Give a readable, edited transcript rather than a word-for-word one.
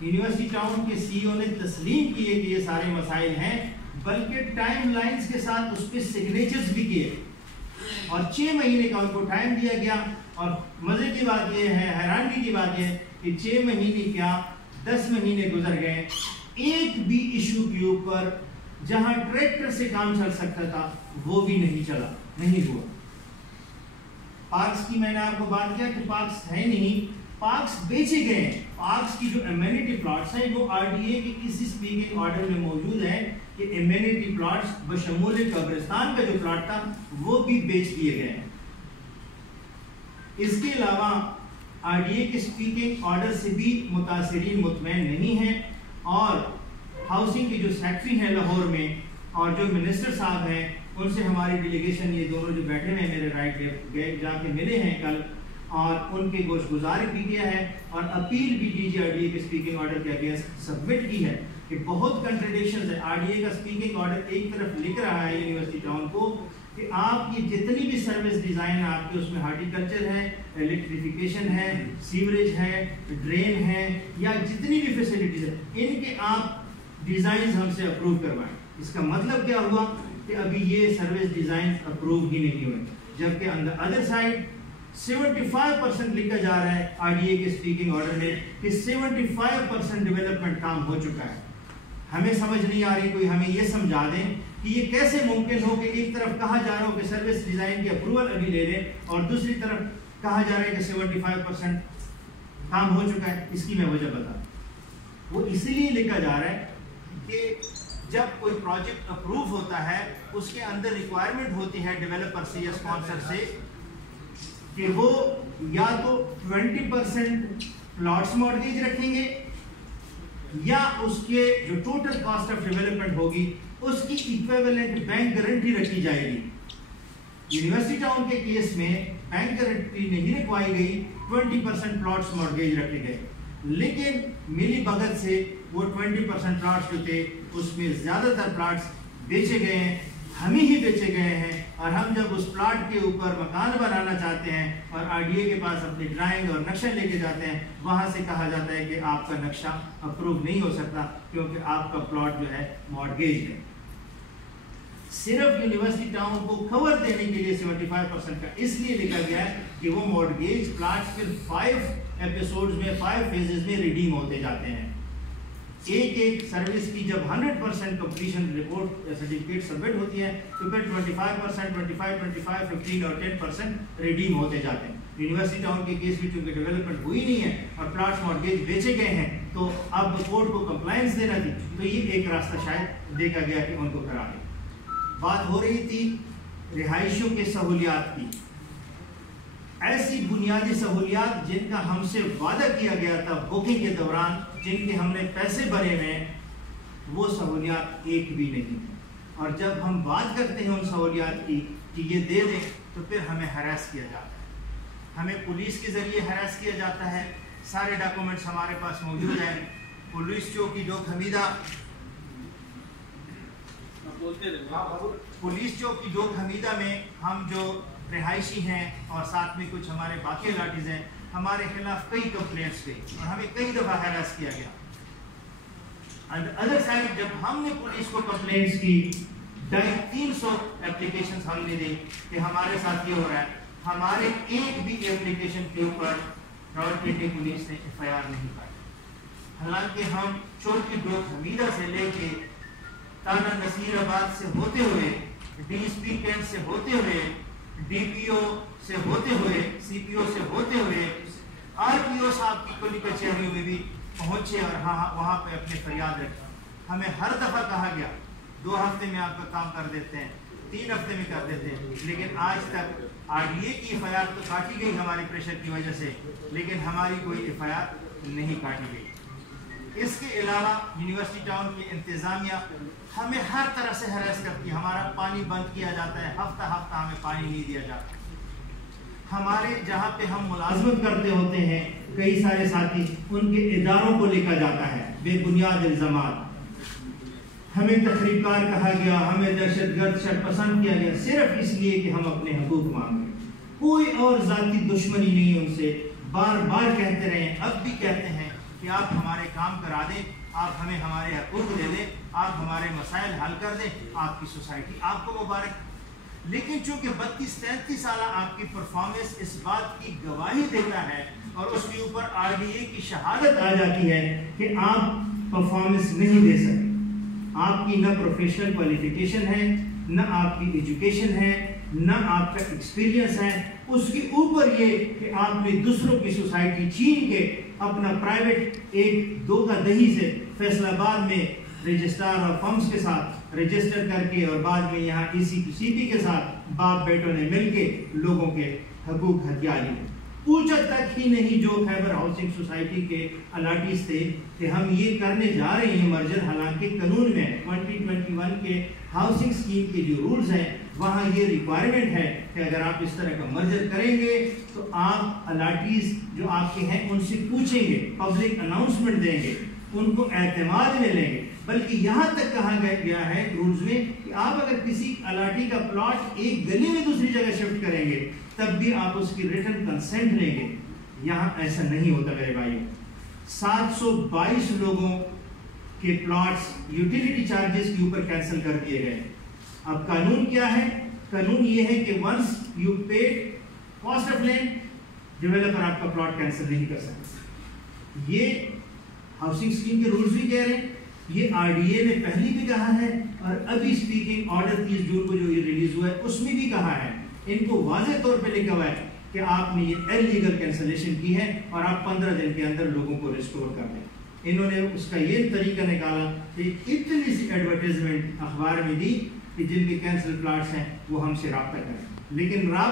University town کے سی او نے تسلیم کیے کہ یہ سارے مسائل ہیں، بلکہ ٹائم لائنز کے ساتھ اس پہ سگنیچرز بھی کیے اور 6 مہینے کا ان کو ٹائم دیا گیا. اور مزے کی بات یہ ہے، حیرانگی کی بات یہ ہے کہ 6 مہینے کیا 10 مہینے گزر گئے، ایک بھی ایشو کے اوپر جہاں ٹریکٹر سے کام چل سکتا تھا وہ بھی نہیں چلا، نہیں ہوا. پارکس کی میں نے آپ کو بات کیا کہ پارکس ہے نہیں، پارکس بیچے گئے ہیں. پارکس کی جو ایمینٹی پلاٹس ہیں وہ آر ڈی اے کے کسی اسپیکنگ آرڈر میں موجود ہے کہ ایمینٹی پلاٹس بشمول قبرستان کا جو پلاٹ تھا وہ بھی بیچ دیے گئے ہیں. اس کے علاوہ آر ڈی اے کے اسپیکنگ آرڈر سے بھی متاثرین مطمئن نہیں ہیں، اور ہاؤسنگ کی جو سیکٹری ہیں لاہور میں اور جو منسٹر صاحب ہیں ان سے ہماری ڈیلیگیشن یہ دونوں جو بیٹھے ہیں میرے رائٹ لیفٹ گئے جا کے ملے ہیں کل، اور ان کے گوش گزار بھی کیا ہے اور اپیل بھی D G R D A کے اسپیکنگ آرڈر کے اگینسٹ سبمٹ کی ہے کہ بہت کنٹرڈکشنز ہیں. آر ڈی اے کا اسپیکنگ آرڈر ایک طرف لکھ رہا ہے یونیورسٹی ٹاؤن کو کہ آپ کی جتنی بھی سروس ڈیزائن آپ کے اس میں ہارٹیکلچر ہے، الیکٹریفیکیشن ہے، سیوریج ہے، ڈرین ہے، یا جتنی بھی فیسلٹیز ہیں ان کے آپ ڈیزائنز ہم سے اپروو کروائیں. اس کا مطلب کیا ہوا کہ ابھی یہ سروس ڈیزائن اپروو ہی نہیں ہوئے، جبکہ آن دا ادر سائڈ 75% لکھا جا رہا ہے آر ڈی اے کے اسپیکنگ آرڈر میں کہ 75% ڈیولپمنٹ کام ہو چکا ہے. ہمیں سمجھ نہیں آ رہی، کوئی ہمیں یہ سمجھا دیں کہ یہ کیسے ممکن ہو کہ ایک طرف کہا جا رہا ہو کہ سروس ڈیزائن کی اپروول ابھی لے لیں اور دوسری طرف کہا جا رہا ہے کہ 75% کام ہو چکا ہے. اس کی میں وجہ بتا دوں. وہ اسی لیے لکھا جا رہا ہے کہ جب کوئی پروجیکٹ اپروو ہوتا ہے اس کے اندر ریکوائرمنٹ ہوتی ہے ڈیولپر سے یا اسپانسر سے کہ وہ یا تو 20% پلاٹس مارگیج رکھیں گے یا اس کے جو ٹوٹل کاسٹ آف ڈیولپمنٹ ہوگی اس کی ایکویولنٹ بینک گارنٹی رکھی جائے گی. یونیورسٹی ٹاؤن کے کیس میں بینک گارنٹی نہیں رکھوائی گئی، 20% پلاٹس مارگیج رکھے گئے، لیکن ملی بھگت سے وہ 20% پلاٹس جو تھے اس میں زیادہ تر پلاٹس بیچے گئے ہیں، ہمیں ہی بیچے گئے ہیں. اور ہم جب اس پلاٹ کے اوپر مکان بنانا چاہتے ہیں اور آر ڈی اے کے پاس اپنی ڈرائنگ اور نقشہ لے کے جاتے ہیں، وہاں سے کہا جاتا ہے کہ آپ کا نقشہ اپروو نہیں ہو سکتا کیونکہ آپ کا پلاٹ جو ہے مارگیج ہے. صرف یونیورسٹی ٹاؤن کو کور دینے کے لیے 75% کا اس لیے لکھا گیا ہے کہ وہ مارگیج پلاٹ پھر 5 ایپیسوڈز میں 5 فیزز میں ریڈیم ہوتے جاتے ہیں. ایک سروس کی جب 100% کمپلیشن رپورٹ سرٹیفکیٹ سبمٹ ہوتی ہے تو پھر 25%، 25، 15 اور 10% ریڈیم ہوتے جاتے ہیں. یونیورسٹی ٹاؤن کے کیس میں چونکہ ڈیولپمنٹ ہوئی نہیں ہے اور پلاٹس مارگیج بیچے گئے ہیں تو اب کورٹ کو کمپلائنس دینا تھی، تو یہ ایک راستہ شاید دیکھا گیا کہ ان کو کرا دیں. بات ہو رہی تھی رہائشوں کے سہولیات کی. ایسی بنیادی سہولیات جن کا ہم سے وعدہ کیا گیا تھا بکنگ کے دوران، جن کے ہم نے پیسے بھرے ہیں، وہ سہولیات ایک بھی نہیں. اور جب ہم بات کرتے ہیں ان سہولیات کی کہ یہ دے دیں تو پھر ہمیں ہراس کیا جاتا ہے، ہمیں پولیس کے ذریعے ہراس کیا جاتا ہے. سارے ڈاکومنٹس ہمارے پاس موجود ہیں. پولیس چوکی ڈوک حمیدہ میں ہم جو رہائشی ہیں اور ساتھ میں کچھ ہمارے باقی الاٹیز ہیں، ہمارے خلاف کئی کمپلینٹس گئی اور ہمیں کئی دفعہ ہراس کیا گیا. ادر سائڈ جب ہم نے پولیس کو کمپلینٹس کی 350 اپلیکیشنز ہم نے دی کہ ہمارے ساتھ یہ ہو رہا ہے، ہمارے ایک بھی اپلیکیشن کے اوپر راولپنڈی پولیس نے ایف آئی آر نہیں کاٹی. حالانکہ ہم چوکی ڈوک حمیدہ سے لے کے تانا نصیر آباد سے ہوتے ہوئے، ڈی ایس پی کیمپ سے ہوتے ہوئے، ڈی پی او سے ہوتے ہوئے، سی پی او سے ہوتے ہوئے، آر پی او صاحب کی کلی کچہریوں میں بھی پہنچے اور وہاں پہ اپنے فریاد رکھے. ہمیں ہر دفعہ کہا گیا 2 ہفتے میں آپ کا کام کر دیتے ہیں، 3 ہفتے میں کر دیتے ہیں، لیکن آج تک آر ڈی اے کی ایف آئی آر تو کاٹی گئی ہمارے پریشر کی وجہ سے، لیکن ہماری کوئی ایف آئی آر نہیں کاٹی گئی. اس کے علاوہ یونیورسٹی ٹاؤن کی انتظامیہ ہمیں ہر طرح سے ہراس کرتی ہے. ہمارا پانی بند کیا جاتا ہے، ہفتہ ہفتہ ہمیں پانی نہیں دیا جاتا. ہمارے جہاں پہ ہم ملازمت کرتے ہوتے ہیں کئی سارے ساتھی، ان کے اداروں کو لکھا جاتا ہے بے بنیاد الزامات. ہمیں تخریب کار کہا گیا، ہمیں دہشت گرد شرپسند کیا گیا صرف اس لیے کہ ہم اپنے حقوق مانگ رہے. کوئی اور ذاتی دشمنی نہیں ان سے. بار بار کہتے رہے، اب بھی کہتے ہیں کہ آپ ہمارے کام کرا دیں، آپ ہمیں ہمارے حقوق دے دیں، آپ ہمارے مسائل حل کر دیں، آپ کی سوسائٹی آپ کو مبارک۔ لیکن چونکہ 32-33 سالہ آپ کی پرفارمنس اس بات کی گواہی دیتا ہے اور اس کے اوپر RDA کی شہادت آ جاتی ہے کہ آپ پرفارمنس نہیں دے سکتے، آپ کی نہ پروفیشنل کوالیفیکیشن ہے، نہ آپ کی ایجوکیشن ہے، نہ آپ کا ایکسپیرینس ہے، اس کے اوپر یہ کہ آپ نے دوسروں کی سوسائٹی چھین کے اپنا پرائیویٹ ایک دھوکہ دہی سے فیصل آباد میں رجسٹرار اور فرمز کے ساتھ رجسٹر کر کے اور بعد میں یہاں ECPCP کے ساتھ باپ بیٹوں نے مل کے لوگوں کے حقوق ہتھیا لیے۔ پوچھا تک ہی نہیں جو خیبر ہاؤسنگ سوسائٹی کے الاٹیز تھے کہ ہم یہ کرنے جا رہے ہیں مرجر، حالانکہ قانون میں 2021 کے ہاؤسنگ اسکیم کے جو رولز ہیں وہاں یہ ریکوائرمنٹ ہے کہ اگر آپ اس طرح کا مرجر کریں گے تو آپ الاٹیز جو آپ کے ہیں ان سے پوچھیں گے، پبلک اناؤنسمنٹ دیں گے، ان کو اعتماد میں لیں گے، بلکہ یہاں تک کہا گیا ہے رولز میں کہ آپ اگر کسی الاٹی کا پلاٹ ایک گلی میں دوسری جگہ شفٹ کریں گے تب بھی آپ اس کی ریٹن کنسنٹ لیں گے۔ یہاں ایسا نہیں ہوتا میرے بھائیوں۔ 722 لوگوں کے پلاٹس یوٹیلیٹی چارجز کے اوپر کینسل کر دیے گئے۔ اب قانون کیا ہے؟ قانون یہ ہے کہ once you paid cost of land, developer آپ کا پلاٹ کینسل نہیں کر سکتا۔ یہ ہاؤسنگ اسکیم کے رولز بھی کہہ رہے ہیں، یہ RDA نے پہلی بھی کہا ہے، اور ابھی اسپیکنگ آرڈر 30 جون کو جو یہ ریلیز ہوا ہے اس میں بھی کہا ہے، ان کو واضح طور پہ لکھا ہوا ہے کہ آپ نے یہ انلیگل کینسلیشن کی ہے اور آپ 15 دن کے اندر لوگوں کو ریسٹور کر دیں۔ انہوں نے اس کا یہ طریقہ نکالا کہ اتنی سی ایڈورٹیزمنٹ اخبار میں دی کہ جن کے کینسل پلاٹس ہیں وہ ہم سے رابطہ کریں، لیکن